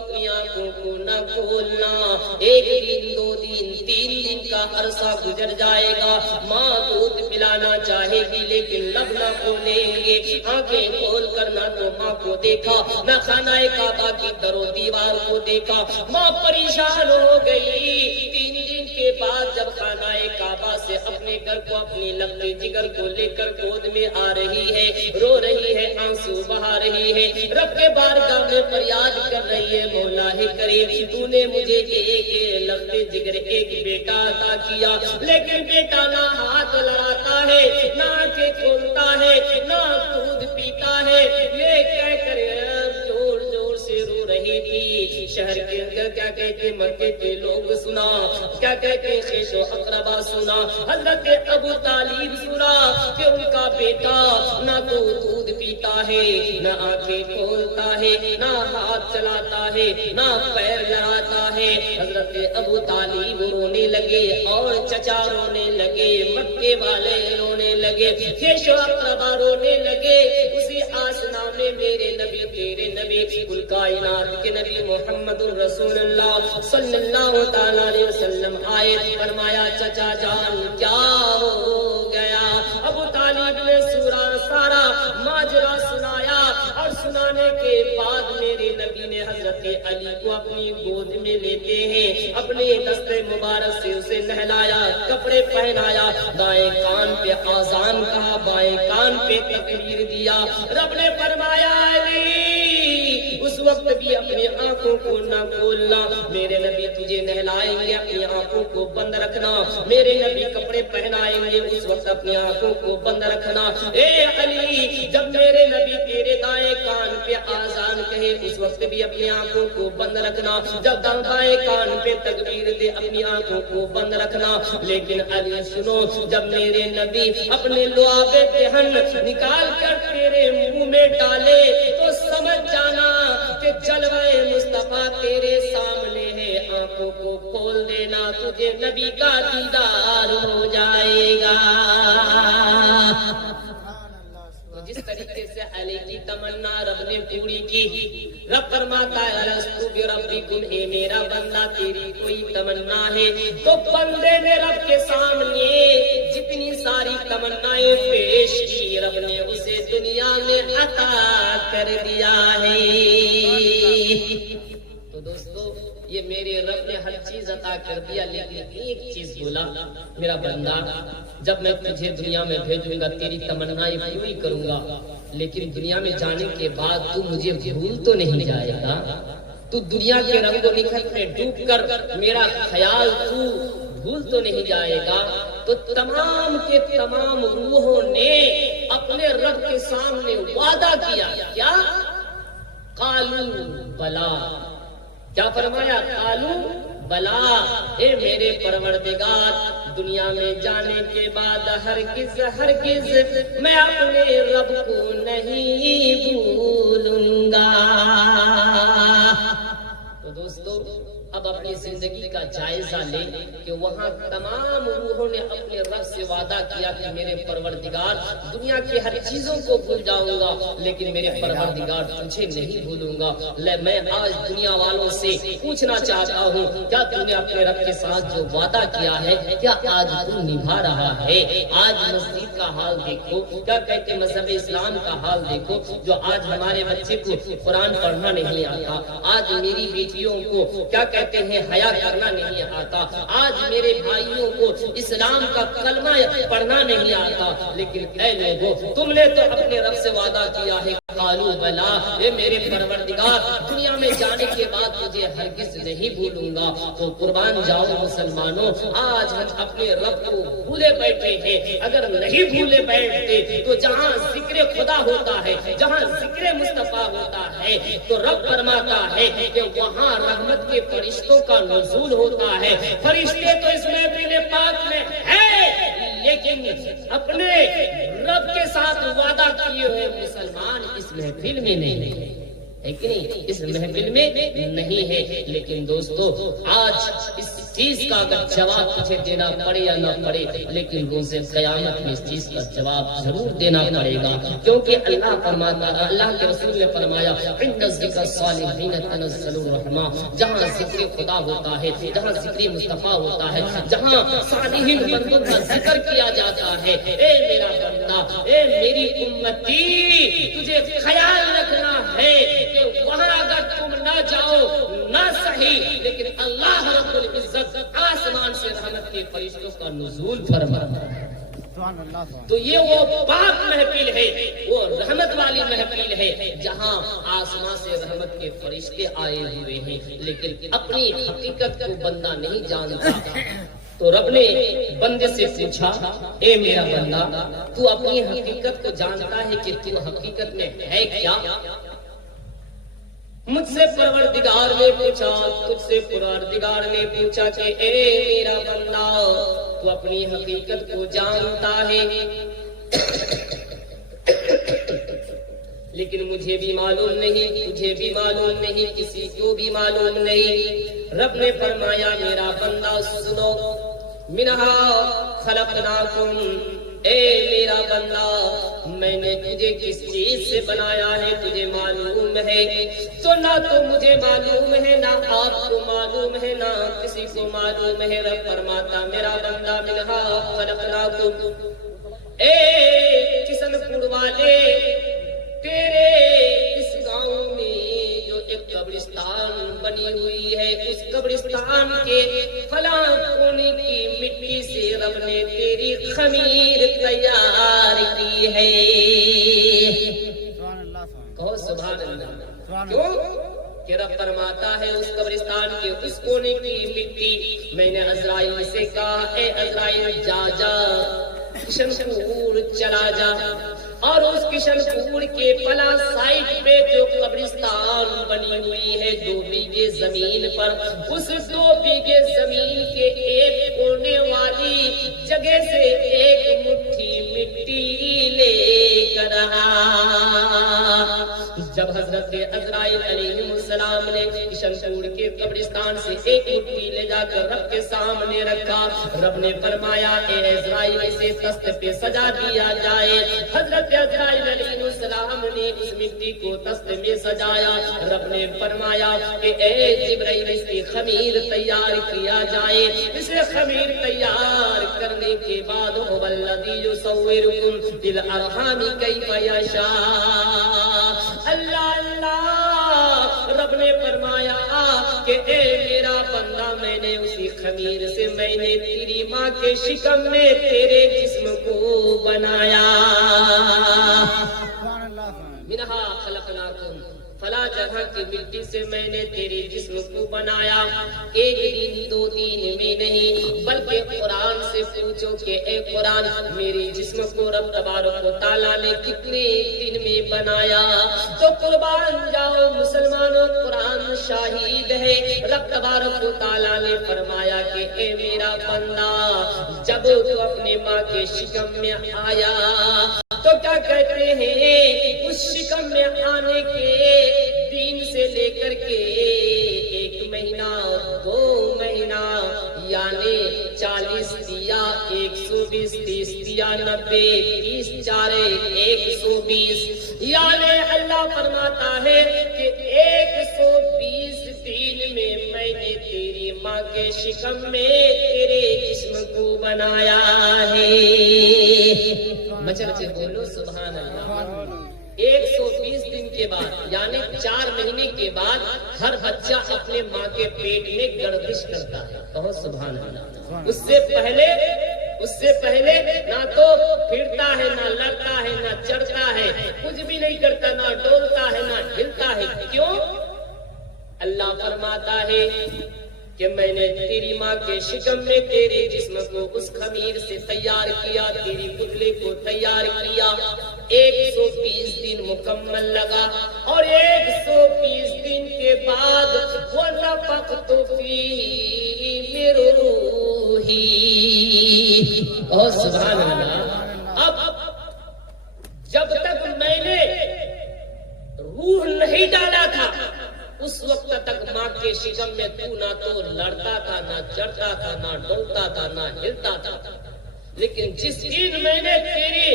اپنی آنکھوں کو نہ کھولنا. ایک دن 2 دن 3 دن کا عرصہ گزر جائے گا. ماں دودھ پلانا چاہے گی لیکن لب نہ کھولیں گے. آنکھیں کھول کر نہ تو ماں کو دیکھا نہ خانہ کعبہ کی در و دیوار کو دیکھا. ماں پریشان ہو گئی. 3 دن کے بعد جب خانہ کعبہ سے اپنے گھر کو اپنی لگتے جگر کو لے کر گود میں آ رہی ہے, رو رہی ہے, آنسو بہا رہی ہے, رب کے بارگاہ میں فریاد کر رہی ہے, مولا ہے کریم تو نے مجھے ایک لگتے جگر ایک بیٹا عطا کیا, لیکن بیٹا نہ ہاتھ لڑاتا ہے, نہ آنکھیں کھولتا ہے, نہ دودھ پیتا ہے. یہ کہہ کر زور زور سے رو رہی تھی. شہر کے اندر کیا کہتے مکے کے لوگ سنا, کیا کہتے خیش و اقربا سنا, حضرت ابو طالب سنا کہ ان کا بیٹا نہ تو دودھ پیتا ہے, نہ آنکھیں کھولتا ہے, نہ ہاتھ چلاتا ہے, نہ پیر لڑاتا ہے. حضرت ابو طالب رونے لگے اور چچا رونے لگے, مکے والے رونے لگے, خیش و اقربا رونے لگے. اسی آسنا میں میرے نبی تیرے نبی کل کائنات کے نبی محمد الرسول اللہ صلی اللہ تعالی علیہ وسلم آئے. فرمایا چچا جان کیا ہو گیا؟ ابو طالب نے سارا ماجرا سنایا, اور سنانے کے بعد میرے نبی نے حضرت علی کو اپنی گود میں لیتے ہیں اپنے دستے مبارک سے اسے نہلایا, کپڑے پہنایا, دائیں کان پہ آذان کہا, بائیں کان پہ تکبیر دیا. رب نے فرمایا علی اس وقت بھی اپنی آنکھوں کو نہ کھولنا, میرے نبی تجھے نہلائیں گے, اپنی آنکھوں کو بند رکھنا. میرے نبی کپڑے پہنائیں گے, اس وقت اپنی آنکھوں کو بند رکھنا. اے علی جب میرے نبی تیرے دائیں کان پہ آذان کہے اس وقت بھی اپنی آنکھوں کو بند رکھنا. جب بائیں کان پہ تکبیر دے اپنی آنکھوں کو بند رکھنا. لیکن علی سنو, جب میرے نبی اپنے لعاب دہن نکال کر تیرے منہ میں ڈالے تو سمجھ جانا کہ جلوہ مصطفیٰ تیرے سامنے ہے. آنکھوں کو کھول دینا, تجھے نبی کا دیدار ہو جائے گا. تو جس طریقے سے علی کی تمنا رب نے پوری کی, رب فرماتا ہے الستو بربکم, اے میرا بندہ تیری کوئی تمنا ہے؟ تو بندے نے رب کے سامنے جتنی ساری تمنائیں پیش کی, رب نے اسے دنیا میں عطا کر دیا ہے. تو دوستو یہ میرے رب نے ہر چیز عطا کر دیا, لیکن ایک چیز بولا, میرا بندہ جب میں تجھے دنیا میں بھیجوں گا تیری تمنائیں پوری کروں گا, لیکن دنیا میں جانے کے بعد تو مجھے بھول تو نہیں جائے گا. تو دنیا کے رنگ و نکھت میں ڈوب کر میرا خیال تو بھول تو نہیں جائے گا. تو تمام کے تمام روحوں نے اپنے رب کے سامنے وعدہ کیا, کیا؟ قالوا بلا, کیا فرمایا؟ قالوا بلا, اے میرے پروردگار دنیا میں جانے کے بعد ہرگز ہرگز میں اپنے رب کو نہیں بھولوں گا. تو دوستو اب اپنی زندگی کا جائزہ لیں کہ وہاں تمام روحوں نے اپنے رب سے وعدہ کیا کہ میرے پروردگار دنیا کی ہر چیزوں کو بھول جاؤں گا, لیکن میرے پروردگار تجھے نہیں بھولوں گا. میں آج دنیا والوں سے پوچھنا چاہتا ہوں, کیا تم نے اپنے رب کے ساتھ جو وعدہ کیا ہے کیا آج تم نبھا رہا ہے؟ آج مسجد کا حال دیکھو, کیا کہتے مذہب اسلام کا حال دیکھو, جو آج ہمارے بچے کو قرآن پڑھنا نہیں آتا, آج میری بیٹیوں کو کیا کہتے ہیں حیا کرنا نہیں آتا, آج میرے بھائیوں کو اسلام کا کلمہ پڑھنا نہیں آتا. لیکن اے لوگوں تم نے تو اپنے رب سے وعدہ کیا ہے, قالوا بلا, اے میرے پروردگار دنیا میں جانے کے بعد تجھے ہرگز نہیں بھولوں گا. تو قربان جاؤ مسلمانوں, آج ہم اپنے رب کو بھولے بیٹھے ہیں. اگر نہیں بھولے بیٹھتے تو جہاں ذکر خدا ہوتا ہے, جہاں ذکر مصطفیٰ ہوتا ہے, تو رب فرماتا ہے کہ وہاں رحمت کے فرشتوں کا نزول ہوتا ہے. فرشتے تو اس محفل پاک میں ہے, لیکن اپنے رب کے ساتھ وعدہ کیے ہوئے مسلمان اس محفل میں نہیں. ہے کہ نہیں؟ اس محفل میں نہیں ہے. لیکن دوستو آج اس چیز کا اگر جواب تجھے دینا پڑے یا نہ پڑے، لیکن روز قیامت میں اس چیز کا جواب ضرور دینا پڑے گا. کیونکہ اللہ فرماتا، اللہ کے رسول نے فرمایا عند ذکر الصالحین تنزل الرحمہ، جہاں ذکر خدا ہوتا ہے، جہاں ذکر مصطفیٰ ہوتا ہے، جہاں صالحین بندوں کا ذکر کیا جاتا ہے، اے میرا بندہ، اے میری امتی، تجھے خیال رکھنا ہے کہ وہاں اگر تم نہ جاؤ نہ صحیح، لیکن اللہ رب العزت آسمان سے رحمت کے فرشتوں کا نزول فرماتا ہے. تو یہ وہ پاک محفل ہے، وہ رحمت والی محفل ہے جہاں آسمان سے رحمت کے فرشتے آئے ہوئے ہیں. لیکن اپنی حقیقت کو بندہ نہیں جانتا. تو رب نے بندے سے پوچھا، اے میرا بندہ، تو اپنی حقیقت کو جانتا ہے کہ تو حقیقت میں ہے کیا؟ مجھ سے پروردگار نے پوچھا، تجھ سے پروردگار نے پوچھا کہ اے میرا بندہ، تو اپنی حقیقت کو جانتا ہے؟ لیکن مجھے بھی معلوم نہیں، تجھے بھی معلوم نہیں، کسی کو بھی معلوم نہیں. رب نے فرمایا میرا بندہ سنو، منہا خلقناکم، اے میرا بندہ میں نے تجھے کس چیز سے بنایا ہے تجھے معلوم ہے؟ تو نہ تو مجھے معلوم ہے، نہ آپ کو معلوم ہے، نہ کسی کو معلوم ہے. رب فرماتا میرا بندہ منہا خلقناکم، اے کشن پور والے، تیرے اس گاؤں میں جو ایک قبرستان بنی ہوئی ہے، اس قبرستان کے فلاں کونے کی مٹی سے رب نے تیری خمیر تیار کی ہے. کہو سبحان اللہ. کیوں کہ رب فرماتا ہے اس قبرستان کے اس کونے کی مٹی، میں نے عزرائیل سے کہا اے عزرائیل جا جا کشن پور چلا جا، اور اس کشن پور کے فلاں سائٹ پہ جو قبرستان بنی ہوئی ہے 2 بیگھے زمین پر، اس 2 بیگھے زمین کے ایک کونے والی جگہ سے ایک مٹھی مٹی لے کر جب حضرت عزرائیل علیہ السلام نے کشن پور کے قبرستان سے ایک مٹھی لے جا کر رب کے سامنے رکھا، رب نے فرمایا اے عزرائیل اسے تست پہ سجا دیا جائے. حضرت عزرائیل علیہ السلام نے اس مٹی کو تست میں سجایا. رب نے فرمایا کہ اے جبرائیل اس کی خمیر تیار کیا جائے. اسے خمیر تیار کرنے کے بعد هو الذی یصورکم فی الارحام کیف یشاء. اللہ اللہ، رب نے فرمایا کہ اے میرا بندہ، میں نے اسی خمیر سے میں نے تیری ماں کے شکم میں تیرے جسم کو بنایا. منہا خلقناکم، فلا جگہ کی مٹی سے میں نے تیرے جسم کو بنایا. 1 دن 2 دن میں نہیں، بلکہ قرآن سے پوچھو کہ اے قرآن میرے جسم کو رب تبارک و تعالیٰ نے کتنے دن میں بنایا؟ تو قربان جاؤ مسلمانوں، قرآن شاہد ہے. رب تبارک و تعالیٰ نے فرمایا کہ اے میرا بندہ، جب تو اپنے ماں کے شکم میں آیا تو کیا کہتے ہیں، اس شکم میں آنے کے دن سے لے کر کے 1 مہینہ 2 مہینہ یعنی 40 دیا 120 30 دیا 90 30 4 120، یعنی اللہ فرماتا ہے کہ 120 دن میں میں نے تیری ماں کے شکم میں تیرے جسم کو بنایا ہے. مچل سے بولو سبحان اللہ. 120 دن کے بعد یعنی 4 مہینے کے بعد ہر بچہ اپنے ماں کے پیٹ میں گردش کرتا ہے. کہو سبحان اللہ. اس سے پہلے نہ تو پھرتا ہے، نہ لڑتا ہے، نہ چڑھتا ہے، کچھ بھی نہیں کرتا، نہ ڈولتا ہے، نہ ہلتا ہے. کیوں؟ اللہ فرماتا ہے کہ میں نے تیری ماں کے شکم میں تیرے جسم کو اس خمیر سے تیار کیا، تیری پتلے کو تیار کیا. 120 دن مکمل لگا، اور 120 دن کے بعد وَنَفَخْتُ فِيهِ مِن رُّوحِي. اور سبحان اللہ. اب جب تک میں نے روح نہیں ڈالا تھا اس وقت تک ماں کے شکم میں تو نہ تو لڑتا تھا، نہ چڑھتا تھا، نہ ڈولتا تھا، نہ ہلتا تھا، لیکن جس دن میں نے تیرے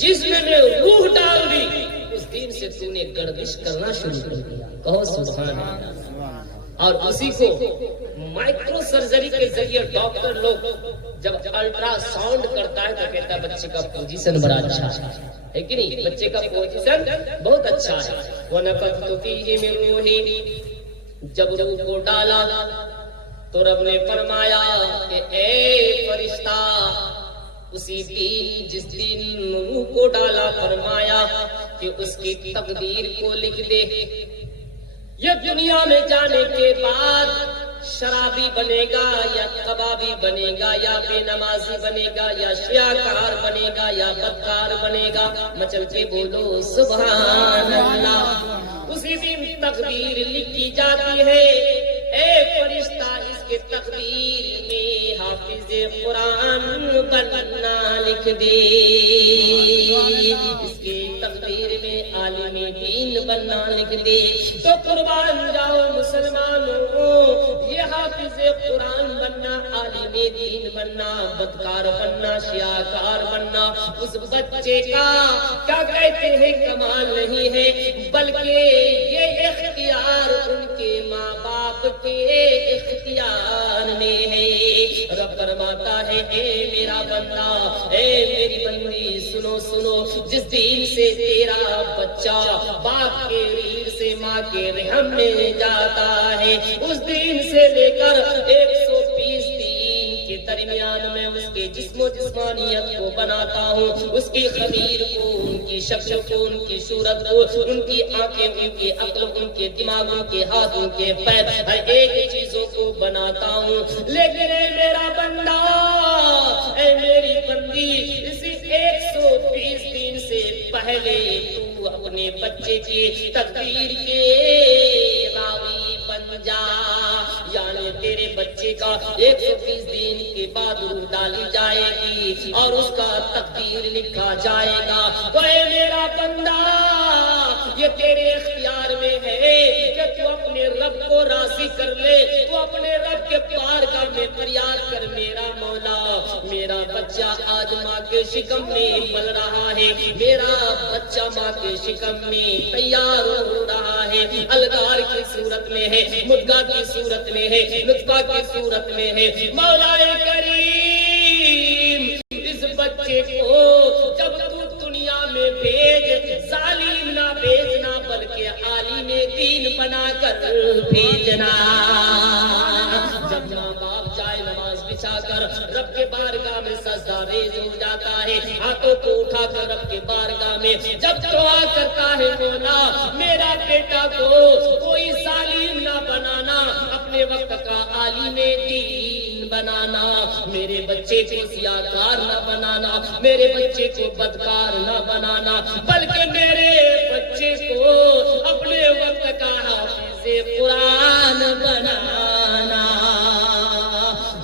جسم میں روح ڈال دی اس دن سے تو نے گردش کرنا شروع کر دیا. کہو سبحان اللہ. اور اسی کو مائکرو سرجری کے ذریعے ڈاکٹر لوگ جب الٹرا ساؤنڈ کرتا ہے تو کہتا ہے بچے کا پوزیشن بڑا اچھا ہے کہ نہیں؟ بچے کا پوزیشن بہت اچھا ہے. وَنَفَخْتُ فِيهِ مِن رُوحِي، جب روح کو ڈالا تو رب نے فرمایا کہ اے فرشتہ، اسی دن جس دن روح کو ڈالا فرمایا کہ اس کی تقدیر کو لکھ دے. یہ دنیا میں جانے کے بعد شرابی بنے گا یا کبابی بنے گا یا بے نمازی بنے گا یا شیاکار بنے گا یا بدکار بنے گا. مچل کے بولو سبحان اللہ. اسی دن تقدیر لکھی جاتی ہے. اے فرشتہ، اس کے تقدیر میں حافظ قرآن بننا لکھ دے، اس کی تقدیر میں عالم دین بننا لکھ دے. تو قربان جاؤ مسلمانوں، یہ حافظ قرآن بننا، عالم دین بننا، بدکار بننا، شیاکار بننا اس بچے کا کیا کہتے ہیں کمال نہیں ہے، بلکہ یہ اختیار ان کے ماں باپ کے اختیار میں ہے. رب فرماتا ہے اے میرا بندہ، اے میری بندی، سنو سنو، جس دن سے تیرا بچہ باپ کے ریڑھ سے ماں کے رحم میں جاتا ہے، اس دن سے لے کر 120 دن کے درمیان میں اس کے جسم و جسمانیت کو بناتا ہوں، اس کی خمیر کو، ان کی شکل کو، ان کی صورت کو، ان کی آنکھیں، ان کی عقل، ان کے دماغ، ان کے ہاتھ، ان کے پیر، ہر ایک چیزوں کو بناتا ہوں. لیکن اے میرا بندہ، اے میری بندی، اسی 120 دن سے پہلے تو اپنے بچے کی تقدیر کے راوی بن جا. یعنی تیرے بچے کا 120 دن کے بعد روح ڈالی جائے گی اور اس کا تقدیر لکھا جائے گا. تو اے میرا بندہ، یہ تیرے اختیار میں ہے کہ تو اپنے رب کو راضی کر لے. تو اپنے رب کے بارگاہ میں فریاد کر، میرا مولا، میرا بچہ آج ماں کے شکم میں پل رہا ہے، میرا بچہ ماں کے شکم میں تیار ہو رہا ہے، الغار کی صورت میں ہے، مدغہ کی صورت میں ہے، نطفہ کی صورت میں ہے. مولا کریم، اس بچے کو جب تو دنیا میں بھیج، ظالم نہ بھیجنا بلکہ عالم دین بنا کر بھیجنا. جب ماں باپ جائے نماز بچھا کر رب کے بارگاہ میں سجدہ ریز ہو جاتا ہے، ہاتھوں کو اٹھا کر رب کے بارگاہ میں جب دعا کرتا ہے، مولا میرا بیٹا کو کوئی ظالم نہ بنانا، اپنے وقت کا عالم دین بنانا، میرے بچے کو سیاکار نہ بنانا، میرے بچے کو بدکار نہ بنانا، بلکہ میرے بچے کو اپنے وقت کا حافظ قرآن بنانا.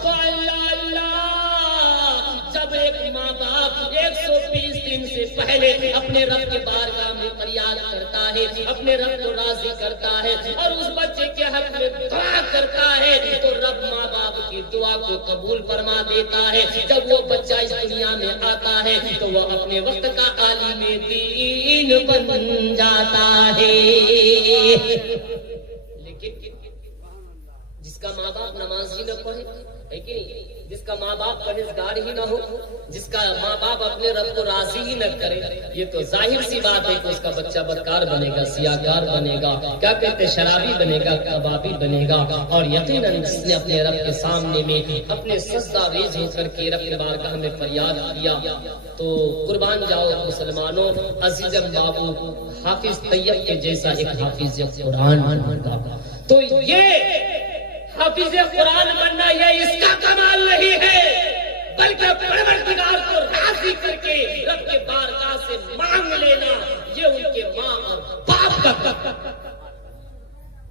تو اللہ اللہ، جب ایک ماں باپ 120 دن سے پہلے اپنے رب کے بارگاہ میں فریاد کرتا ہے، اپنے رب کو راضی کرتا ہے اور اس بچے کے حق میں دعا کرتا ہے، تو رب ماں باپ کی دعا کو قبول فرما دیتا ہے. جب وہ بچہ اس دنیا میں آتا ہے تو وہ اپنے وقت کا عالم دین بن جاتا ہے. لیکن جس کا ماں باپ نماز ہی نہ پڑھے، ہے کہ نہیں، جس کا ماں باپ پرہیزگار ہی نہ ہو، جس کا ماں باپ اپنے رب کو راضی ہی نہ کرے، یہ تو ظاہر سی بات ہے کہ اس کا بچہ بدکار بنے گا، سیاکار بنے گا، کیا کہتے شرابی بنے گا، کبابی بنے گا. اور یقیناً جس نے اپنے رب کے سامنے میں اپنے سجدہ ریز ہو کر کے رب کے بارگاہ میں فریاد کیا، تو قربان جاؤ مسلمانوں، عزیزم بابو، حافظ طیب کے جیسا ایک حافظ قرآن بننا. تو یہ حافظ قرآن بننا یہ اس کا کمال نہیں ہے، بلکہ پروردگار کو راضی کر کے رب کے بارگاہ سے مانگ لینا، یہ ان کے ماں اور باپ کا،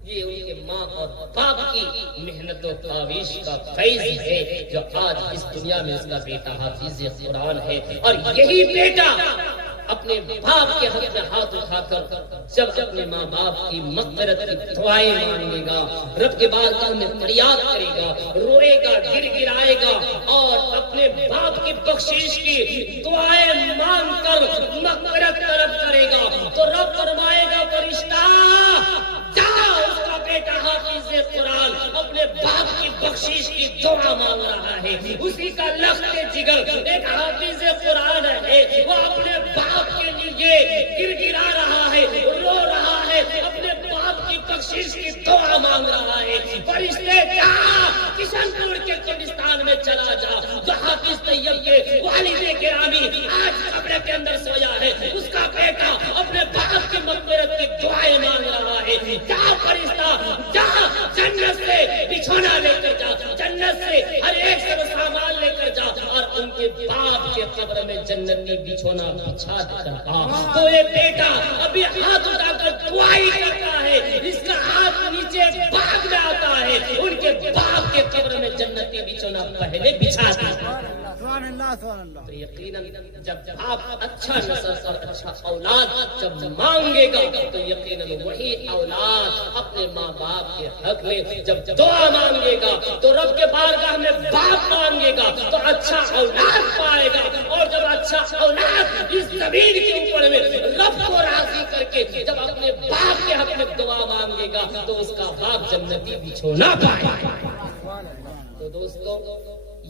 یہ ان کے ماں اور باپ کی محنت و کاوش کا فیض ہے جو آج اس دنیا میں اس کا بیٹا حافظ قرآن ہے. اور یہی بیٹا اپنے باپ کے حق میں ہاتھ اٹھا کر جب اپنے ماں باپ کی مغفرت کی دعائیں مانگے گا، رب کے بارگاہ میں فریاد کرے گا، روئے گا، گر گرائے گا اور اپنے باپ کی بخشش کی دعائیں مانگ کر مغفرت طلب کرے گا، تو رب فرمائے گا فرشتہ جا، اس کا بیٹا حافظ قرآن اپنے باپ کی بخشش کی دعا مانگ رہا ہے، اسی کا لخت جگر ایک حافظ قرآن ہے، وہ اپنے باپ کے لیے گر گرا رہا ہے، رو رہا ہے، اپنے باپ کی بخشش کی دعا مانگ رہا ہے۔ فرشتے جا، کشن پور کے قبرستان میں چلا جا، جو حافظ طیب کے والد گرامی آج قبر کے اندر سویا ہے، اس کا بیٹا اپنے باپ کی مغفرت کی دعائیں مانگ رہا ہے۔ جا فرشتہ جا، جنت سے بچھونا لے کر جا، جنت سے ہر ایک سب سامان لے کر جا اور ان کے باپ کے قبر میں جنتی بچھونا بچھا کر آ۔ تو یہ بیٹا ابھی ہاتھ اٹھا کر دعائی کرتا ہے، اس کا ہاتھ نیچے باپ میں آتا ہے، ان کے باپ کے قبر میں جنتی بچھونا پہلے بچھا دیتا ہے۔ تو یقیناً جب آپ اچھا نسل اور اچھا اولاد جب مانگے گا تو یقیناً وہی اولاد اپنے ماں باپ کے حق میں جب دعا مانگے گا تو رب کے بارگاہ میں باپ مانگے گا تو اچھا اولاد پائے گا، اور جب اچھا اولاد اس زمین کے اوپر میں رب کو راضی کر کے جب اپنے باپ کے حق میں دعا مانگے گا تو اس کا باپ جنتی بچھونا پائے گا۔ تو دوستو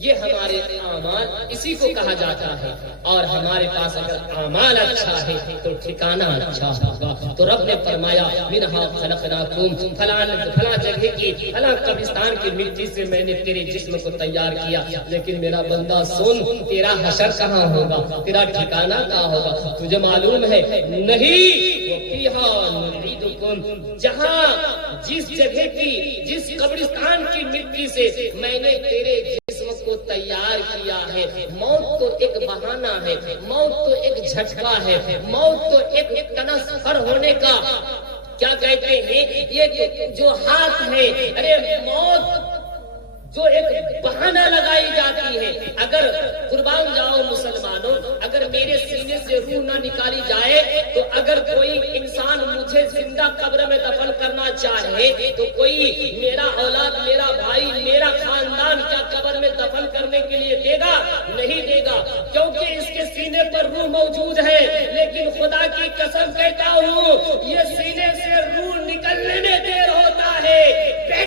یہ ہمارے اعمال اسی کو کہا جاتا ہے، اور ہمارے پاس اگر اعمال اچھا ہے تو ٹھکانہ اچھا ہوگا۔ تو رب نے فرمایا منہا خلقناکم، فلاں جگہ کی فلاں قبرستان کی مٹی سے میں نے تیرے جسم کو تیار کیا، لیکن میرا بندہ سن، تیرا حشر کہاں ہوگا، تیرا ٹھکانہ کہاں ہوگا، تجھے معلوم ہے نہیں؟ وفیہا نعیدکم، جہاں جس جگہ کی جس قبرستان کی مٹی سے میں نے تیرے جسم کو تیار کیا ہے، موت تو ایک بہانہ ہے، موت تو ایک جھٹکا ہے، موت تو ایک ٹرانسفر ہونے کا کیا کہتے ہیں، یہ جو ہاتھ ہے، ارے موت جو ایک بہانہ لگائی جاتی ہے۔ اگر قربان جاؤ مسلمانوں، اگر میرے سینے سے روح نہ نکالی جائے تو اگر کوئی انسان مجھے زندہ قبر میں دفن کرنا چاہے تو کوئی میرا اولاد، میرا بھائی، میرا خاندان کیا قبر میں دفن کرنے کے لیے دے گا؟ نہیں دے گا، کیونکہ اس کے سینے پر روح موجود ہے۔ لیکن خدا کی قسم کہتا ہوں، یہ سینے سے روح نکلنے میں دیر ہوتا ہے،